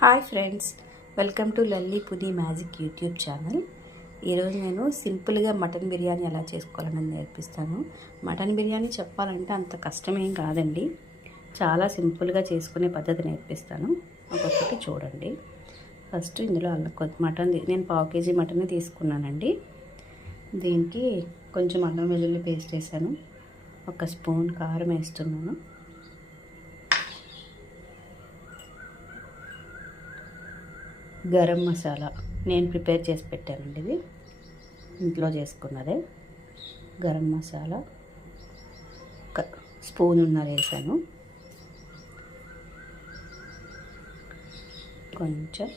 Hi friends, welcome to లల్లీ పుది magic YouTube channel. ఈరోజు నేను సింపుల్గా మటన్ బిర్యానీ ఎలా చేసుకోవాలని నేర్పిస్తాను. మటన్ బిర్యానీ చెప్పాలంటే అంత కష్టమేం కాదండి, చాలా సింపుల్గా చేసుకునే పద్ధతి నేర్పిస్తాను. ఒక్కొక్కటి చూడండి. ఫస్ట్ ఇందులో మటన్ నేను 1/2 kg మటన్ తీసుకున్నానండి. దీనికి కొంచెం అల్లం వెల్లుల్లి పేస్ట్ వేసాను, 1 స్పూన్ కారం వేస్తున్నాను, గరం మసాలా నేను ప్రిపేర్ చేసి పెట్టానండి, ఇది ఇంట్లో చేసుకున్నదే. గరం మసాలా 1 స్పూన్ వేసాను, కొంచెం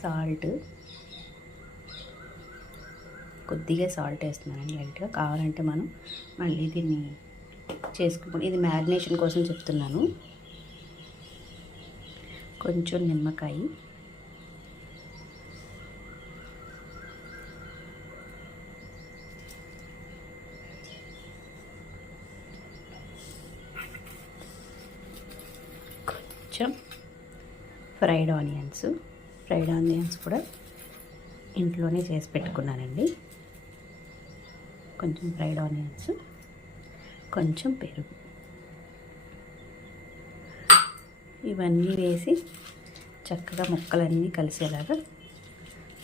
సాల్ట్, కొద్దిగా సాల్ట్ వేస్తున్నానండి లైట్గా. కావాలంటే మనం మళ్ళీ దీన్ని చేసుకుంటాం, ఇది మ్యారినేషన్ కోసం చెప్తున్నాను. కొంచెం నిమ్మకాయ, కొంచెం ఫ్రైడ్ ఆనియన్స్ కూడా ఇంట్లోనే చేసి పెట్టుకున్నానండి. కొంచెం ఫ్రైడ్ ఆనియన్స్, కొంచెం పెరుగు, ఇవన్నీ వేసి చక్కగా ముక్కలన్నీ కలిసేలాగా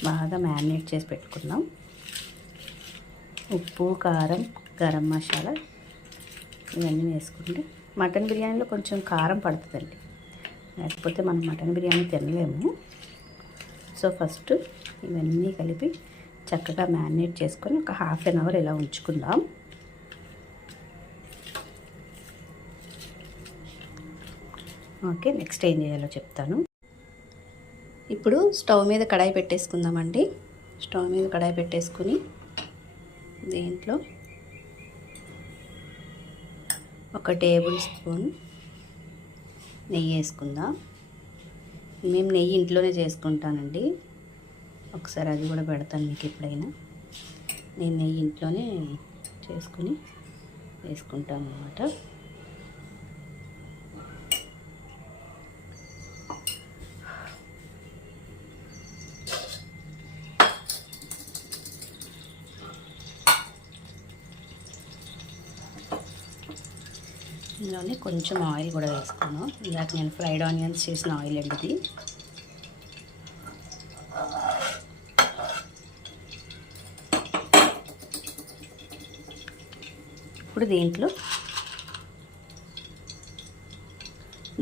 బాగా మ్యారినేట్ చేసి పెట్టుకుందాం. ఉప్పు, కారం, గరం మసాలా ఇవన్నీ వేసుకుంటే మటన్ బిర్యానీలో కొంచెం కారం పడుతుందండి, లేకపోతే మనం మటన్ బిర్యానీ తినలేము. సో ఫస్ట్ ఇవన్నీ కలిపి చక్కగా మ్యారినేట్ చేసుకొని ఒక 1/2 అవర్ ఇలా ఉంచుకుందాం. ఓకే, నెక్స్ట్ ఏం చేయాలో చెప్తాను. ఇప్పుడు స్టవ్ మీద కడాయి పెట్టేసుకుందామండి. స్టవ్ మీద కడాయి పెట్టేసుకుని దీంట్లో 1 టేబుల్ స్పూన్ నెయ్యి వేసుకుందాం. మేము నెయ్యి ఇంట్లోనే చేసుకుంటానండి, ఒకసారి అది కూడా పెడతాను మీకు ఎప్పుడైనా. నేను నెయ్యి ఇంట్లోనే చేసుకుని వేసుకుంటాను అన్నమాట. ఇందులోనే కొంచెం ఆయిల్ కూడా వేసుకున్నాను. ఇందాక నేను ఫ్రైడ్ ఆనియన్స్ చేసిన ఆయిల్ అండి ఇది. ఇప్పుడు దీంట్లో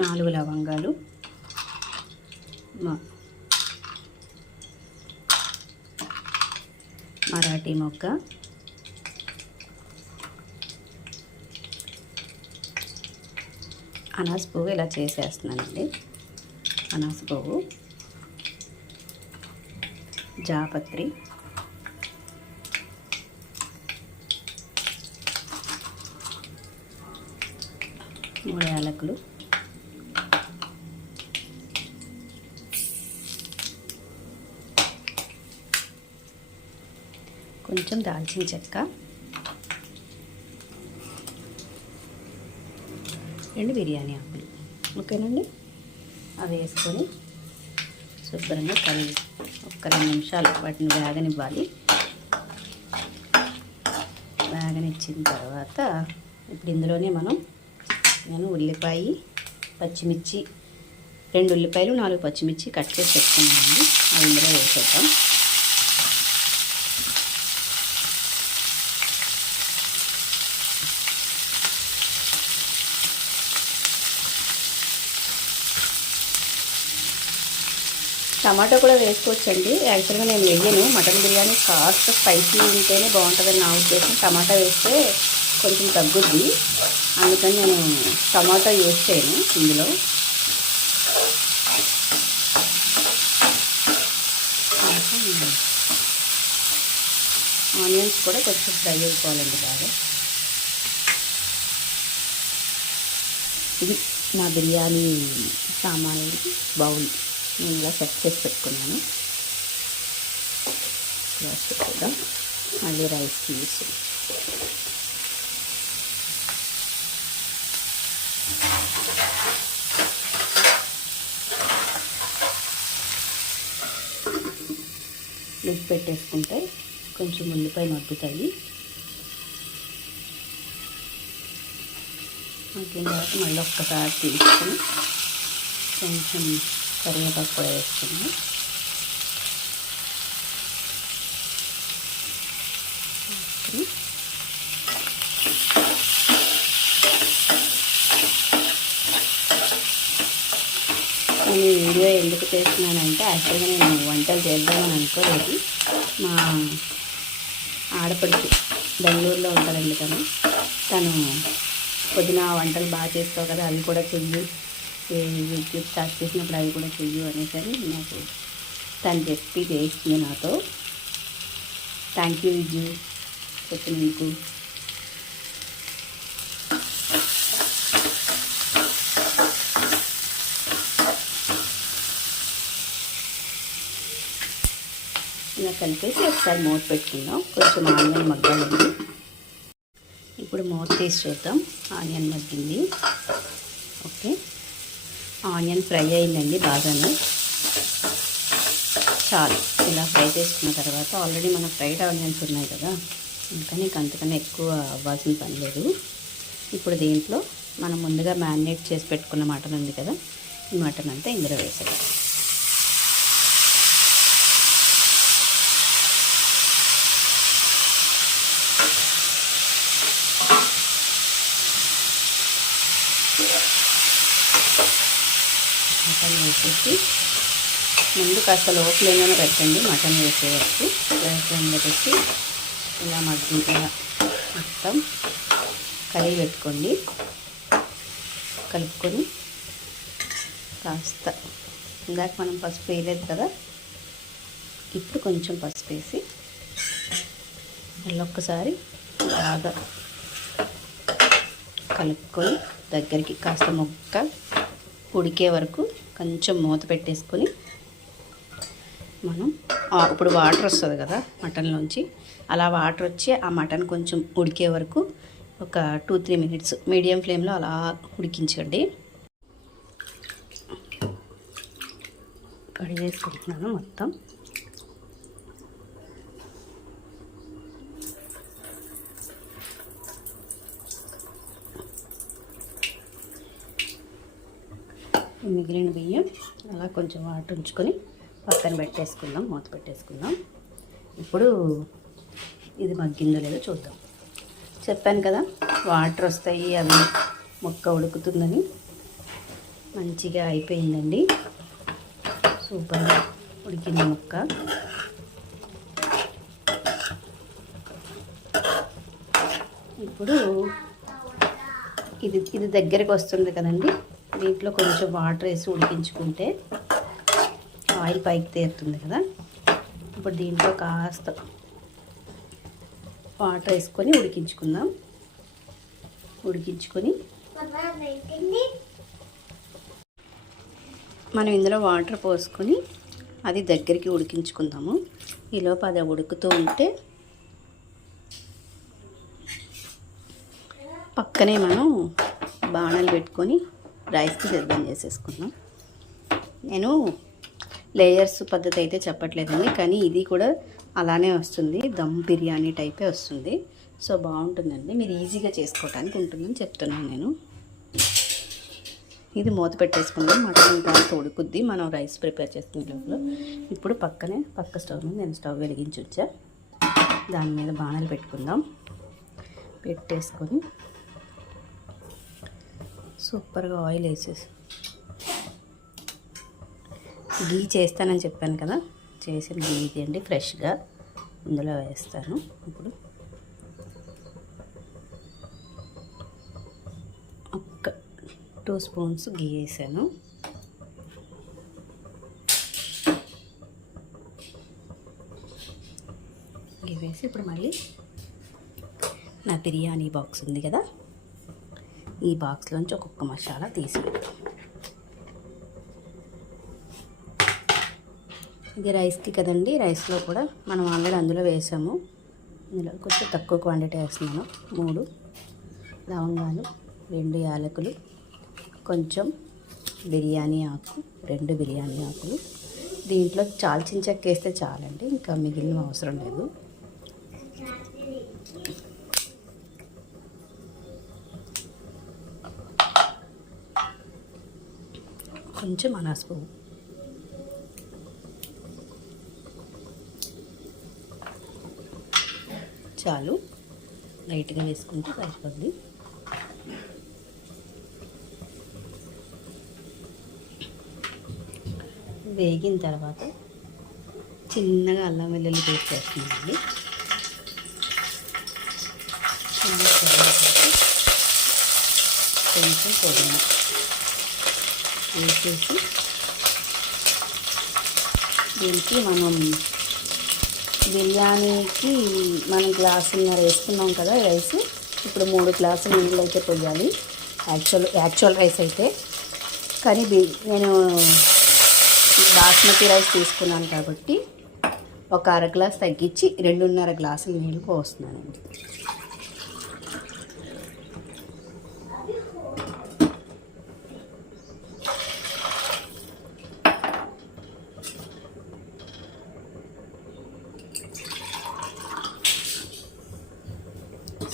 4 లవంగాలు, మరాఠీ మొగ్గ, అనాస పువ్వు ఇలా చేసేస్తున్నానండి. అనాస పువ్వు, జాపత్రి, మూడు యాలకులు, కొంచెం దాల్చిన చెక్క, 2 బిర్యానీ ఆకులు. ఓకేనండి, అవి వేసుకొని శుభ్రంగా కలిగి 1 2 నిమిషాలు వాటిని వేగనివ్వాలి. వేగనిచ్చిన తర్వాత ఇప్పుడు ఇందులోనే నేను ఉల్లిపాయ, పచ్చిమిర్చి, 2 ఉల్లిపాయలు, 4 పచ్చిమిర్చి కట్ చేసి పెట్టుకున్నానండి, అవి ఇందులో వేసేద్దాం. టమాటా కూడా వేసుకోవచ్చండి. యాక్చువల్గా నేను వెయ్యను, మటన్ బిర్యానీ కాస్త స్పైసీ ఉంటేనే బాగుంటుందని నా ఉద్దేశం. టమాటా వేస్తే కొంచెం తగ్గుద్ది, అందుకని నేను టమాటా యూజ్ చేయను ఇందులో. ఆనియన్స్ కూడా కొంచెం ఫ్రై అయిపోవాలండి బాగా. ఇది నా బిర్యానీ సామాన్లు బౌల్ నేను ఇలా సెట్ చేసి పెట్టుకున్నాను. మళ్ళీ రైస్ తీసి పెట్టేసుకుంటే కొంచెం ఉల్లిపాయ మగ్గుతాయి. మగ్గిన తర్వాత మళ్ళీ ఒక్కసారి తీసుకుని కొంచెం కరివేపాకు కూడా వేసుకుని నేను ఈ వీడియో ఎందుకు చేస్తున్నానంటే యాక్చువల్గా నేను వంటలు చేద్దామని అనుకోలేదు. మా ఆడపడుచు బెంగళూరులో ఉంటారండి తను పొద్దున వంటలు బాగా చేస్తావు కదా, అవి కూడా చెయ్యి, యూట్యూబ్ స్టార్ట్ చేసినప్పుడు అవి కూడా చెయ్యు అనేసరి నాకు తను చెప్పి చేస్తుంది నాతో. థ్యాంక్ యూ విజు చెప్పినందుకు. ఇలా కలిపేసి ఒకసారి మూత పెట్టుకుందాం. కొంచెం ఆనియన్ మగ్గాలండి. ఇప్పుడు మూత తీసి చూద్దాం. ఆనియన్ మగ్గింది. ఓకే, ఆనియన్ ఫ్రై అయిందండి బాగానే. చాలు, ఇలా ఫ్రై చేసుకున్న తర్వాత ఆల్రెడీ మన ఫ్రైడ్ ఆనియన్స్ ఉన్నాయి కదా, అందుకని అంతకన్నా ఎక్కువ అవ్వాల్సిన పని లేదు. ఇప్పుడు దీంట్లో మనం ముందుగా మ్యారినేట్ చేసి పెట్టుకున్న మటన్ ఉంది కదా, ఈ మటన్ అంతా ఇందులో వేసేయాలి. మటన్ వేసేసి ముందు కాస్త లో ఫ్లేమ్లోనే పెట్టండి. మటన్ వేసేయచ్చు. ఫ్లేమ్లో పెట్టి ఇలా ఇలా మొత్తం కలిగి పెట్టుకోండి. కలుపుకొని కాస్త ఇందాక మనం పసుపు వేయలేదు కదా, ఇప్పుడు కొంచెం పసుపు వేసి మళ్ళీ ఒక్కసారి బాగా కలుపుకొని దగ్గరికి కాస్త ముక్క ఉడికే వరకు కొంచెం మూత పెట్టేసుకొని మనం ఇప్పుడు వాటర్ వస్తుంది కదా మటన్లోంచి, అలా వాటర్ వచ్చి ఆ మటన్ కొంచెం ఉడికే వరకు ఒక 2-3 మినిట్స్ మీడియం ఫ్లేమ్లో అలా ఉడికించండి. కడిగేసుకుంటున్నాను మొత్తం. మిగిలిన బియ్యం అలా కొంచెం వాటర్ ఉంచుకొని పక్కన పెట్టేసుకుందాం, మూత పెట్టేసుకుందాం. ఇప్పుడు ఇది మగ్గిందో లేదో చూద్దాం. చెప్పాను కదా వాటర్ వస్తాయి, అవి ముక్క ఉడుకుతుందని. మంచిగా అయిపోయిందండి, సూపర్గా ఉడికింది ముక్క. ఇప్పుడు ఇది దగ్గరికి వస్తుంది కదండి, దీంట్లో కొంచెం వాటర్ వేసి ఉడికించుకుంటే ఆయిల్ పైకి తేరుతుంది కదా. ఇప్పుడు దీంట్లో కాస్త వాటర్ వేసుకొని ఉడికించుకుందాం. ఉడికించుకొని మనం ఇందులో వాటర్ పోసుకొని అది దగ్గరికి ఉడికించుకుందాము. ఈలోపు అది ఉడుకుతూ ఉంటే పక్కనే మనం బాణలు పెట్టుకొని రైస్కి సిద్ధం చేసేసుకుందాం. నేను లేయర్స్ పద్ధతి అయితే చెప్పట్లేదండి, కానీ ఇది కూడా అలానే వస్తుంది, దమ్ బిర్యానీ టైపే వస్తుంది. సో బాగుంటుందండి, మీరు ఈజీగా చేసుకోవడానికి ఉంటుందని చెప్తున్నాను నేను. ఇది మూత పెట్టేసుకుందాం. మటన్ కాస్త ఉడుకుద్ది మనం రైస్ ప్రిపేర్ చేసుకునే లోపల. ఇప్పుడు పక్క స్టవ్ మీద నేను స్టవ్ వెలిగించి వచ్చా. దాని మీద బాణలు పెట్టుకుందాం. పెట్టేసుకొని సూపర్గా ఆయిల్ వేసేసి, గీ చేస్తానని చెప్పాను కదా, చేసిన గీ అండి ఫ్రెష్గా ఇందులో వేస్తాను. ఇప్పుడు ఒక 2 స్పూన్స్ గీ వేసాను. గీ వేసి ఇప్పుడు మళ్ళీ నా బిర్యానీ బాక్స్ ఉంది కదా, ఈ బాక్స్లోంచి ఒక్కొక్క మసాలా తీసి పెడతాం. ఇది రైస్కి కదండి, రైస్లో కూడా మనం ఆల్రెడీ అందులో వేసాము. ఇందులో కొంచెం తక్కువ క్వాంటిటీ వేస్తున్నాను. 3 లవంగాలు, 2 యాలకులు, కొంచెం బిర్యానీ ఆకు, 2 బిర్యానీ ఆకులు. దీంట్లో చాల్చిన చెక్క వేస్తే చాలండి, ఇంకా మిగిలిన అవసరం లేదు. కొంచెం అనాస పువ్వు, చాలు, లైట్గా వేసుకుంటే సరిపోద్ది. వేగిన తర్వాత చిన్నగా అల్లం వెల్లుల్లి పేస్ట్ వేస్తున్నామండి. కొంచెం పుదీనా వేసేసి దీనికి మనం బిర్యానీకి మనం గ్లాసున్నర వేసుకున్నాం కదా రైస్, ఇప్పుడు 3 గ్లాసులు నీళ్ళు అయితే పోయాలి యాక్చువల్ రైస్ అయితే. కానీ నేను బాస్మతి రైస్ తీసుకున్నాను కాబట్టి ఒక అర గ్లాస్ తగ్గించి 2.5 గ్లాసులు నీళ్ళు పోస్తున్నానండి.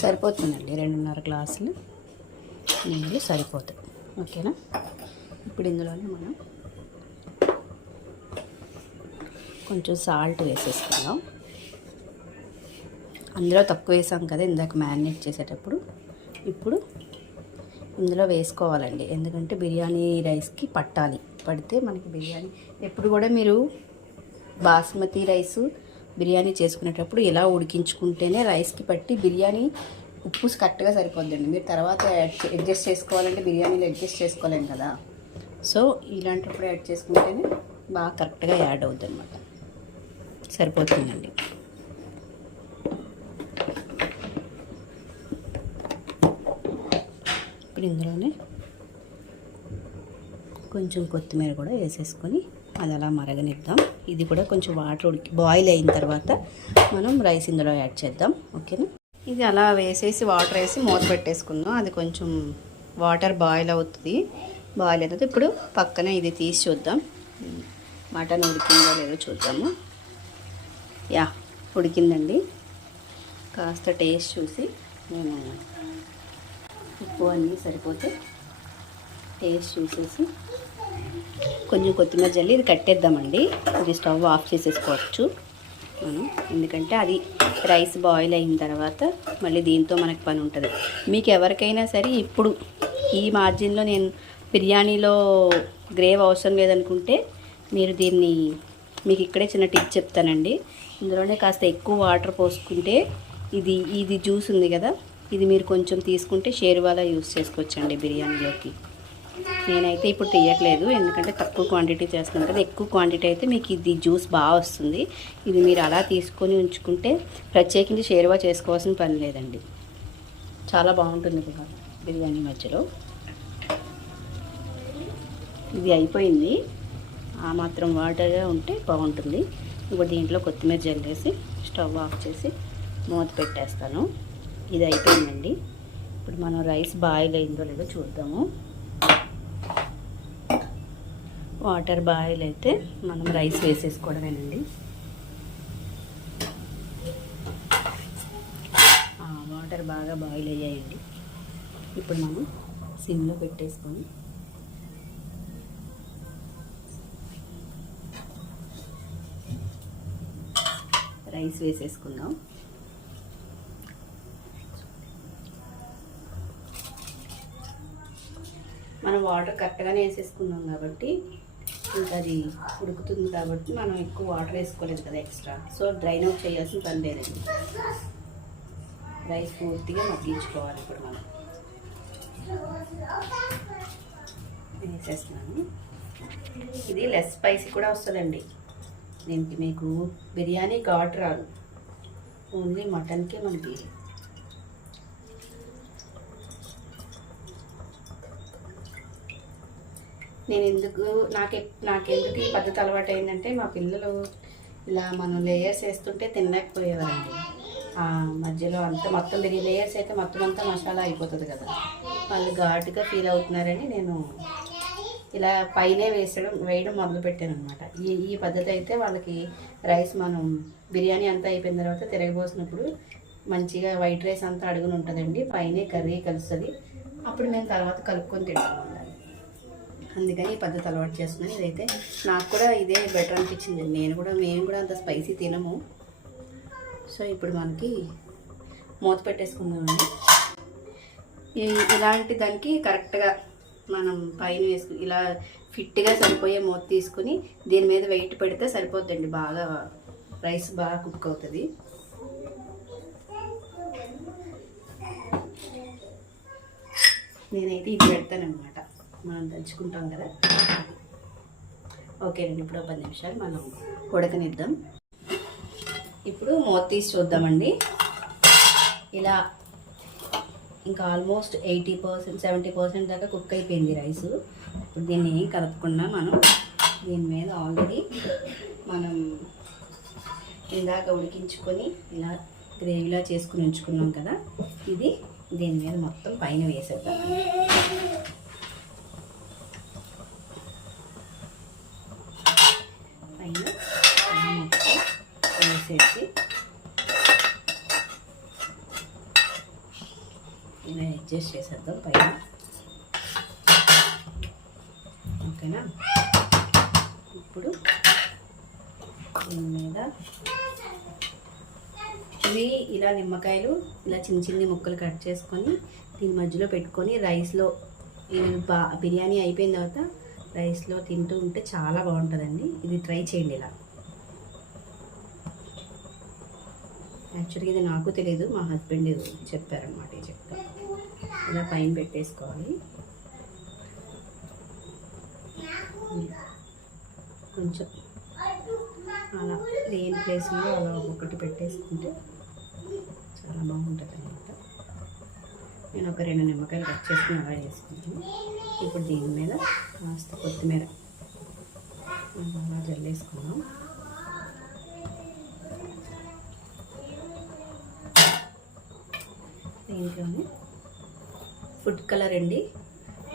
సరిపోతుందండి, 2.5 గ్లాసులు నీళ్ళు సరిపోతాయి. ఓకేనా? ఇప్పుడు ఇందులోనే మనం కొంచెం సాల్ట్ వేసేసుకుందాం. అందులో తక్కువ వేసాం కదా ఇందాక మ్యారినేట్ చేసేటప్పుడు, ఇప్పుడు ఇందులో వేసుకోవాలండి. ఎందుకంటే బిర్యానీ రైస్కి పడితే మనకి బిర్యానీ ఎప్పుడు కూడా మీరు బాస్మతి రైస్ బిర్యానీ చేసుకునేటప్పుడు ఇలా ఉడికించుకుంటేనే రైస్కి పట్టి బిర్యానీ ఉప్పు కరెక్ట్గా సరిపోద్దండి. మీరు తర్వాత అడ్జస్ట్ చేసుకోవాలంటే బిర్యానీలో అడ్జస్ట్ చేసుకోలేం కదా. సో ఇలాంటప్పుడు యాడ్ చేసుకుంటేనే బాగా కరెక్ట్గా యాడ్ అవుద్ది అనమాట. సరిపోతుందండి. ఇప్పుడు ఇందులోనే కొంచెం కొత్తిమీర కూడా వేసేసుకొని అది అలా మరగనిద్దాం. ఇది కూడా కొంచెం వాటర్ బాయిల్ అయిన తర్వాత మనం రైస్ ఇందులో యాడ్ చేద్దాం. ఓకేనా? ఇది అలా వేసేసి వాటర్ వేసి మూత పెట్టేసుకుందాం. అది కొంచెం వాటర్ బాయిల్ అవుతుంది. బాయిల్ అవుతుంది. ఇప్పుడు పక్కనే ఇది తీసి చూద్దాం, మటన్ ఉడికిందో లేదో చూద్దాము. యా, ఉడికిందండి. కాస్త టేస్ట్ చూసి నేను ఉప్పు అన్నీ సరిపోతే టేస్ట్ చూసేసి కొంచెం కొత్తిమీర జల్లి ఇది కట్టేద్దామండి. ఇది స్టవ్ ఆఫ్ చేసేసుకోవచ్చు మనం, ఎందుకంటే అది రైస్ బాయిల్ అయిన తర్వాత మళ్ళీ దీంతో మనకు పని ఉంటుంది. మీకు ఎవరికైనా సరే ఇప్పుడు ఈ మార్జిన్లో నేను బిర్యానీలో గ్రేవ్ అవసరం లేదనుకుంటే మీరు దీన్ని, మీకు ఇక్కడే చిన్న టిప్ చెప్తానండి. ఇందులోనే కాస్త ఎక్కువ వాటర్ పోసుకుంటే ఇది జ్యూస్ ఉంది కదా, ఇది మీరు కొంచెం తీసుకుంటే షేర్వాలా యూస్ చేసుకోవచ్చండి బిర్యానీలోకి. నేనైతే ఇప్పుడు తీయట్లేదు, ఎందుకంటే తక్కువ క్వాంటిటీ చేస్తున్నాను కదా. ఎక్కువ క్వాంటిటీ అయితే మీకు ఇది జ్యూస్ బాగా వస్తుంది. ఇది మీరు అలా తీసుకొని ఉంచుకుంటే ప్రత్యేకించి షేర్వా చేసుకోవాల్సిన పని లేదండి. చాలా బాగుంటుంది బిర్యానీ మధ్యలో. ఇది అయిపోయింది, ఆ మాత్రం వాటర్గా ఉంటే బాగుంటుంది. ఇప్పుడు దీంట్లో కొత్తిమీర జల్లేసి స్టవ్ ఆఫ్ చేసి మూత పెట్టేస్తాను. ఇది అయిపోయిందండి. ఇప్పుడు మనం రైస్ బాయిల్ అయిందో లేదో చూద్దాము. వాటర్ బాయిల్ అయితే మనం రైస్ వేసేసుకోవడమేనండి. వాటర్ బాగా బాయిల్ అయ్యాయండి. ఇప్పుడు మనం సిమ్లో పెట్టేసుకొని రైస్ వేసేసుకుందాం. మనం వాటర్ కరెక్ట్గానే వేసేసుకున్నాం కాబట్టి ఇంకా అది ఉడుకుతుంది కాబట్టి మనం ఎక్కువ వాటర్ వేసుకోలేదు కదా ఎక్స్ట్రా. సో డ్రైన్ అవుట్ చేయాల్సిన పని లేదండి. రైస్ పూర్తిగా మగ్గించుకోవాలి. ఇప్పుడు మనం వేసేస్తున్నాను. ఇది లెస్ స్పైసీ కూడా వస్తుందండి. దీనికి మీకు బిర్యానీ ఘాటు రాదు, ఓన్లీ మటన్కే మనకి. నాకెందుకు ఈ పద్ధతి అలవాటు అయిందంటే, మా పిల్లలు ఇలా మనం లేయర్స్ వేస్తుంటే తినలేకపోయేవారండి. మధ్యలో అంతా మొత్తం లేయర్స్ అయితే మొత్తం అంతా మసాలా అయిపోతుంది కదా, వాళ్ళు ఘాటుగా ఫీల్ అవుతున్నారని నేను ఇలా పైనే వేయడం మొదలుపెట్టాను అనమాట. ఈ పద్ధతి అయితే వాళ్ళకి రైస్ మనం బిర్యానీ అంతా అయిపోయిన తర్వాత తిరగబోసినప్పుడు మంచిగా వైట్ రైస్ అంతా అడుగుని ఉంటుందండి, పైనే కర్రీ కలుస్తుంది. అప్పుడు మేము తర్వాత కలుపుకొని తింటాము. అందుకని ఈ పద్ధతి అలవాటు చేస్తున్నాను. ఇదైతే నాకు కూడా ఇదే బెటర్ అనిపించింది. మేము కూడా అంత స్పైసీ తినము. సో ఇప్పుడు మనకి మూత పెట్టేసుకుందామండి. ఇలాంటి దానికి కరెక్ట్గా మనం పైన వేసుకుని ఇలా ఫిట్గా సరిపోయే మూత తీసుకుని దీని మీద వెయిట్ పెడితే సరిపోద్దండి. బాగా రైస్ బాగా కుక్ అవుతుంది. నేనైతే ఇది పెడతానమాట, మనం దంచుకుంటాం కదా. ఓకేనండి, ఇప్పుడు 10 నిమిషాలు మనం ఉడకనిద్దాం. ఇప్పుడు మూత తీసి చూద్దామండి. ఇలా ఇంకా ఆల్మోస్ట్ 80%, 70% దాకా కుక్ అయిపోయింది రైస్. ఇప్పుడు దీన్ని కలపకుండా మనం దీని మీద ఆల్రెడీ మనం ఇందాక ఉడికించుకొని ఇలా గ్రేవీలా చేసుకుని ఉంచుకున్నాం కదా, ఇది దీని మీద మొత్తం పైన వేసేద్దాం. పైన మొత్తం వేసేసి ఇలా అడ్జస్ట్ చేసేద్దాం పైన. ఓకేనా? ఇప్పుడు దీని మీద ఇవి ఇలా నిమ్మకాయలు ఇలా చిన్న చిన్న ముక్కలు కట్ చేసుకొని దీని మధ్యలో పెట్టుకొని రైస్లో బిర్యానీ అయిపోయిన తర్వాత రైస్లో తింటూ ఉంటే చాలా బాగుంటుందండి. ఇది ట్రై చేయండి. ఇలా యాక్చువల్గా ఇది నాకు తెలియదు, మా హస్బెండ్ చెప్పారనమాట. ఇలా పైన పెట్టేసుకోవాలి. కొంచెం అలా లేని ప్లేస్లో అలా ఒక్కొక్కటి పెట్టేసుకుంటే చాలా బాగుంటుంది అనమాట. నేను ఒక 2 నిమ్మకాయలు కట్ చేసుకుని అలా చేసుకుంటాను. ఇప్పుడు దీని మీద కాస్త కొత్తిమీర అలా జల్లేసుకున్నాం. దీంట్లోనే ఫుడ్ కలర్ అండి.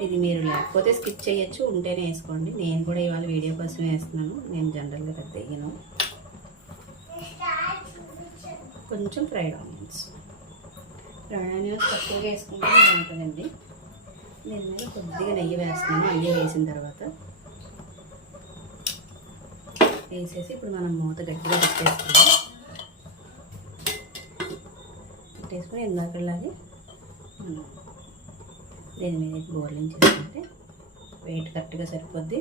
ఇది మీరు లేకపోతే స్కిప్ చేయొచ్చు, ఉంటేనే వేసుకోండి. నేను కూడా ఇవాళ వీడియో కోసం వేస్తున్నాను. నేను జనరల్గా పెద్ద వేయను. కొంచెం ఫ్రైడ్ ఆనియన్స్ తక్కువగా వేసుకుంటే బాగుంటుందండి. నేను మీద కొద్దిగా నెయ్యి వేస్తున్నాను అన్నీ వేసిన తర్వాత. వేసేసి ఇప్పుడు మనం మూత గట్టిగా పెట్టేసుకుని ఇందాకలాగే మనం దీని మీద బోర్లింగ్ చేసుకుంటే వెయిట్ కరెక్ట్గా సరిపోద్ది.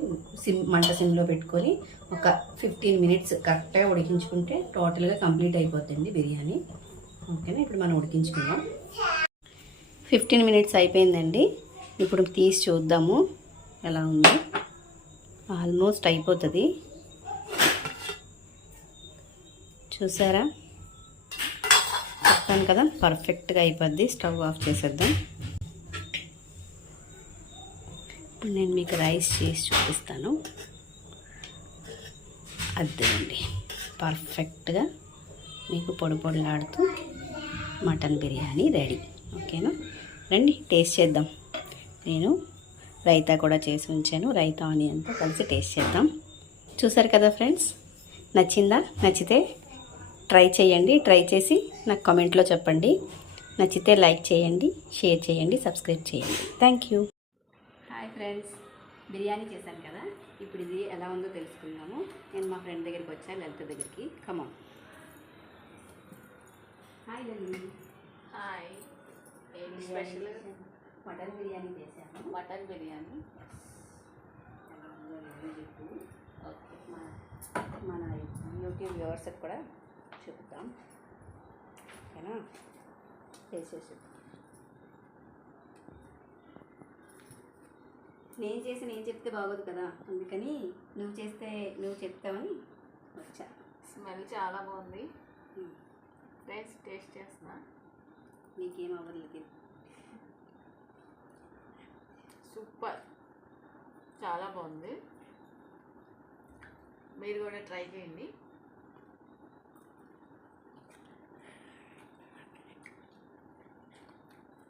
మంట సిమ్లో పెట్టుకొని ఒక 15 మినిట్స్ కరెక్ట్గా ఉడికించుకుంటే టోటల్గా కంప్లీట్ అయిపోతుంది బిర్యానీ. ఓకేనా? ఇప్పుడు మనం ఉడికించుకుందాం. 15 మినిట్స్ అయిపోయిందండి. ఇప్పుడు తీసి చూద్దాము ఎలా ఉంది. ఆల్మోస్ట్ అయిపోతుంది. చూసారా? చెప్పాను కదా, పర్ఫెక్ట్గా అయిపోద్ది. స్టవ్ ఆఫ్ చేసేద్దాం. ఇప్పుడు నేను మీకు రైస్ చేసి చూపిస్తాను. అదేండి, పర్ఫెక్ట్గా మీకు పొడి పొడిలాడుతూ మటన్ బిర్యానీ రెడీ. ఓకేనా? రండి టేస్ట్ చేద్దాం. నేను రైతా కూడా చేసి ఉంచాను. రైతా ఆనియన్తో కలిసి టేస్ట్ చేద్దాం. చూసారు కదా ఫ్రెండ్స్, నచ్చిందా? నచ్చితే ట్రై చేయండి. ట్రై చేసి నాకు కామెంట్లో చెప్పండి. నచ్చితే లైక్ చేయండి, షేర్ చేయండి, సబ్స్క్రైబ్ చేయండి. Thank you. Hi friends, biryani చేశాను కదా, ఇప్పుడు ఇది ఎలా ఉందో తెలుసుకుందాము. నేను మా ఫ్రెండ్ దగ్గరికి వచ్చాను, లలిత దగ్గరికి. కమాన్. హాయ్ లలి. హాయ్. ఏం స్పెషల్? మటన్ బిర్యానీ చేశాను. మటన్ బిర్యానీ ఎలా ఉందో చెప్పు. ఓకే. మన యూట్యూబ్ వ్యూవర్స్కి కూడా చెప్తాం. ఓకేనా? చేసేసి నేను చెప్తే బాగోదు కదా, అందుకని నువ్వు చెప్తావని వచ్చా. స్మెల్ చాలా బాగుంది. టేస్ట్ చేస్తున్నా. నీకేం అవ్వలేదు. సూపర్, చాలా బాగుంది. మీరు కూడా ట్రై చేయండి.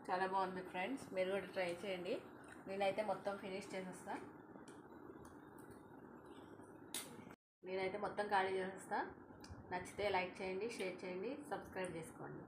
చాలా బాగుంది ఫ్రెండ్స్, మీరు కూడా ట్రై చేయండి. నేనైతే మొత్తం ఫినిష్ చేసేస్తా. నేనైతే మొత్తం ఖాళీ చేసేస్తా. నచ్చితే లైక్ చేయండి, షేర్ చేయండి, సబ్స్క్రైబ్ చేసుకోండి.